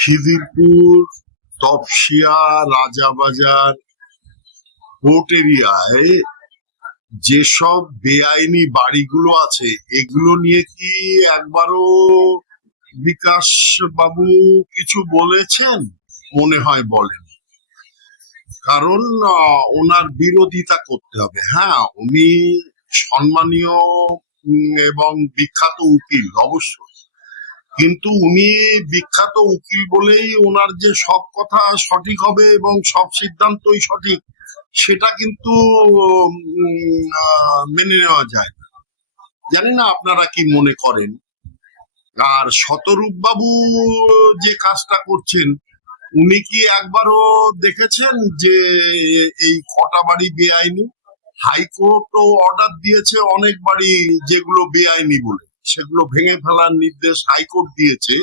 Khidirpur, Topsia, Rajabazar port এরিয়ায় যেসব বেআইনি বাড়িগুলো আছে এগুলো নিয়ে কি একবারও বিকাশ বাবু কিছু বলেছেন? মনে হয় বলেন। কারণ ওনার বিরোধিতা করতে হবে। হ্যাঁ, উনি সম্মানীয় এবং বিখ্যাত উকিল অবশ্যই, কিন্তু উনি বিখ্যাত উকিল বলেই ওনার যে সব কথা সঠিক হবে এবং সব সিদ্ধান্তই সঠিক সেটা কিন্তু মেনে নেওয়া যায় না। জানি না আপনারা কি মনে করেন। আর শতরূপ বাবু যে কাজটা করছেন, উনি কি একবারও দেখেছেন যে এই কটা বাড়ি বেআইনি? হাইকোর্টও অর্ডার দিয়েছে অনেক বাড়ি যেগুলো বেআইনি বলে, সেগুলো ভেঙে ফেলার নির্দেশ হাইকোর্ট দিয়েছে,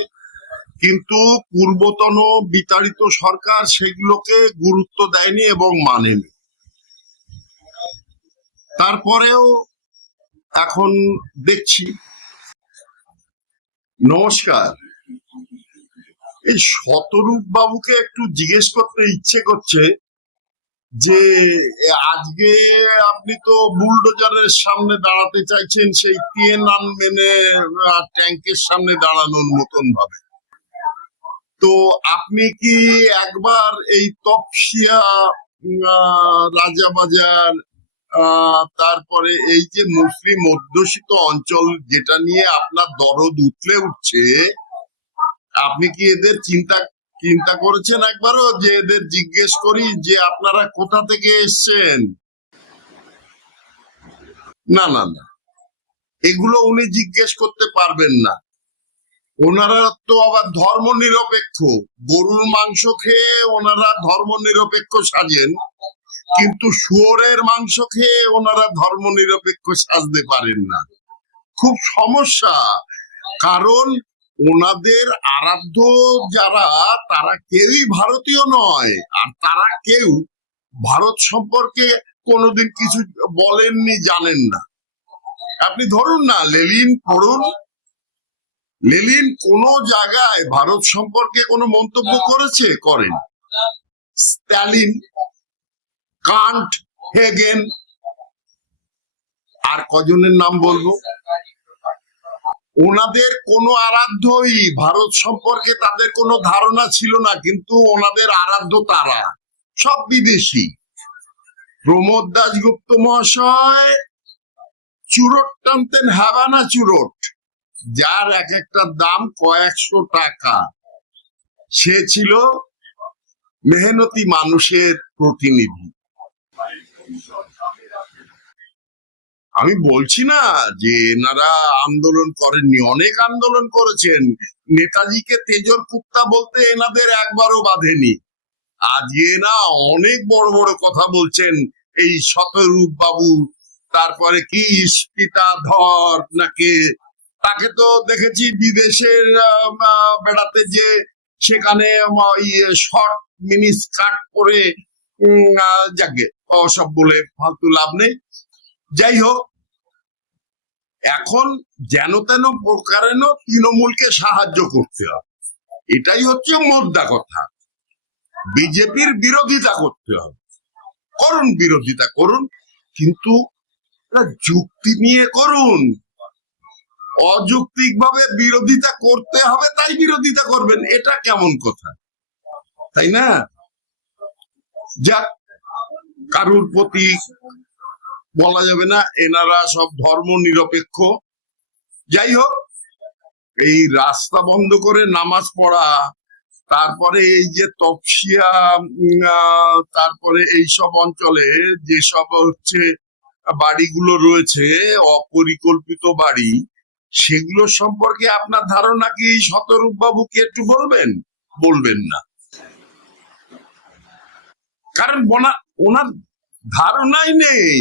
কিন্তু পূর্বতন বিতাড়িত সরকার সেগুলোকে গুরুত্ব দেয়নি এবং মানেনি। তারপরেও এখন দেখছি। নমস্কার, এই শতরূপ বাবুকে একটু জিজ্ঞেস করতে ইচ্ছে করছে যে আজকে আপনি তো বুলডোজারের সামনে দাঁড়াতে চাইছেন সেই তিয়েনানমেনে ট্যাঙ্কের সামনে দাঁড়ানোর মতন ভাবে। তো আপনি কি একবার এই তপসিয়া, রাজাবাজার, তারপরে এই যে মুসলিম অধ্যুষিত অঞ্চল যেটা নিয়ে আপনার দরদ উঠছে, আপনি কি এদের চিন্তা করেছেন একবারও যে এদের জিজ্ঞেস করি যে আপনারা কোথা থেকে এসছেন? না না না, এগুলো উনি জিজ্ঞেস করতে পারবেন না। ওনারা তো আবার ধর্ম নিরপেক্ষ, গরুর মাংস খেয়ে ওনারা ধর্ম নিরপেক্ষ সাজেন, কিন্তু শুয়োরের মাংস খেয়ে ওনারা ধর্ম নিরপেক্ষ সাজতে পারেন না। খুব সমস্যা, কারণ ওনাদের আরাধ্য যারা তারা কেউই ভারতীয় নয়, আর তারা কেউ ভারত সম্পর্কে কোনোদিন কিছু বলেননি, জানেন না। আপনি ধরুন না, লেনিন পড়ুন, লেনিন কোন জায়গায় ভারত সম্পর্কে কোনো মন্তব্য করেছে? করেন। স্ট্যালিন, কান্ট, হেগেন, আর কজনের নাম বলবো, ওনাদের কোনো আরাধ্যই ভারত সম্পর্কে তাদের কোনো ধারণা ছিল না, কিন্তু ওনাদের আরাধ্য তারা সব বিদেশি। প্রমোদ দাশগুপ্ত মহাশয় চুরট টানতেন, হাভানা চুরট, যার এক একটা দাম কয়েকশো টাকা। সে ছিল মেহনতি মানুষের প্রতিনিধি। আমি বলছি না যে এনারা আন্দোলন করেননি, অনেক আন্দোলন করেছেন। নেতাজিকে তেজর কুত্তা বলতে এনাদের একবারও বাধেনি। আজকে না অনেক বড় বড় কথা বলছেন এই শতরূপ বাবু, তারপরে কি স্পিতা ধর নাকি, তাকে তো দেখেছি বিদেশের বেড়াতে, যে সেখানে শর্ট মিনি স্কার্ট পরে, যাকে সব বলে ফালতু লাভ নেই। যাই হোক, এখন যেন তেন প্রকারেণ তৃণমূলকে সাহায্য করতে হবে, এটাই হচ্ছে মোদ্দা কথা। বিজেপির বিরোধিতা করতে হবে, করুন, বিরোধিতা করুন, কিন্তু যুক্তি নিয়ে করুন। অযৌক্তিক ভাবে বিরোধিতা করতে হবে তাই বিরোধিতা করবেন, এটা কেমন কথা, তাই না? যাক, কারুর প্রতি বলা যাবে না, এনারা সব ধর্ম নিরপেক্ষ। যাই হোক, এই রাস্তা বন্ধ করে নামাজ পড়া, তারপরে এই যে তপসিয়া, তারপরে এইসব অঞ্চলে যেসব হচ্ছে বাড়িগুলো রয়েছে অপরিকল্পিত বাড়ি, সেগুলো সম্পর্কে আপনার ধারণা কি শতরূপ বাবুকে একটু বলবেন? বলবেন না, কারণ ওনার ধারণাই নেই।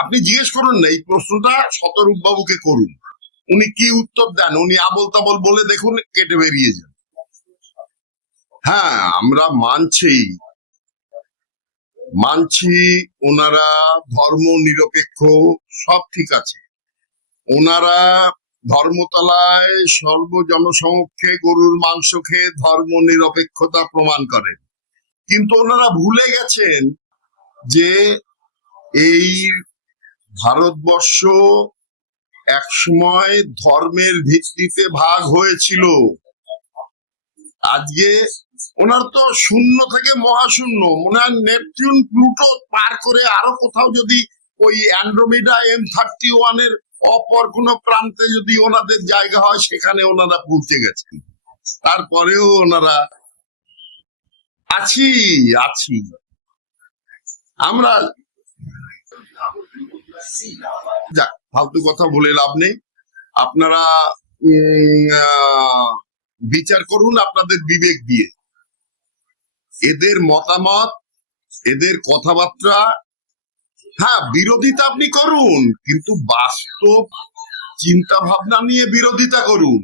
আপনি জিজ্ঞেস করুন না, এই প্রশ্নটা শতরূপ বাবুকে করুন, উনি কি উত্তর দেন। উনি আবল তাবল বলে দেখুন, কেটে বেরিয়ে যান। হ্যাঁ, আমরা মানছি ওনারা ধর্ম নিরপেক্ষ, সব ঠিক আছে। ওনারা ধর্মতলায় সর্বজনসমক্ষে গরুর মাংস খেয়ে ধর্ম নিরপেক্ষতা প্রমাণ করেন, কিন্তু ওনারা ভুলে গেছেন যে এই ভারতবর্ষ একসময় ধর্মের ভিত্তিতে ভাগ হয়েছিল। আজকে ওনার তো শূন্য থেকে মহাশূন্য, ওনার নেপচুন প্লুটো পার করে আরো কোথাও যদি ওই অ্যান্ড্রোমিডা M31 এর অপর কোনো প্রান্তে যদি ওনাদের জায়গা হয়, সেখানে ওনারা পৌঁছে গেছেন। তারপরেও ওনারা আছি আছি আমরা। যাক, ফালতু কথা বলে লাভ নেই। আপনারা বিচার করুন আপনাদের বিবেক দিয়ে। এদের মতামত, এদের কথাবার্তা, হ্যাঁ বিরোধিতা আপনি করুন, কিন্তু বাস্তব চিন্তা ভাবনা নিয়ে বিরোধিতা করুন।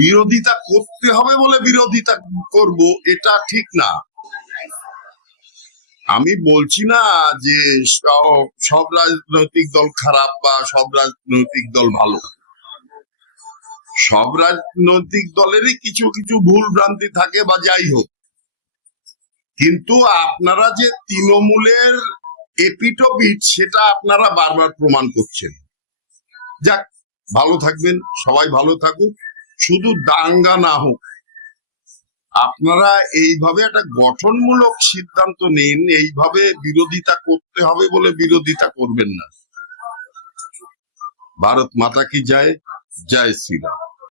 বিরোধিতা করতে হবে বলে বিরোধিতা করব, এটা ঠিক না। আমি বলছি না যে সব রাজনৈতিক দল খারাপ বা সব রাজনৈতিক দল ভালো। সব রাজনৈতিক দলেরই কিছু কিছু ভুল ভ্রান্তি থাকে বা যাই হোক, কিন্তু আপনারা যে তৃণমূলের এপিটোপিট সেটা আপনারা বারবার প্রমাণ করছেন। যাক, ভালো থাকবেন, সবাই ভালো থাকুক, শুধু দাঙ্গা না হোক। আপনারা এইভাবে একটা গঠনমূলক সিদ্ধান্ত নিন, এইভাবে বিরোধিতা করতে হবে বলে বিরোধিতা করবেন না। ভারত মাতা কি জয়, জয় শ্রীরাম।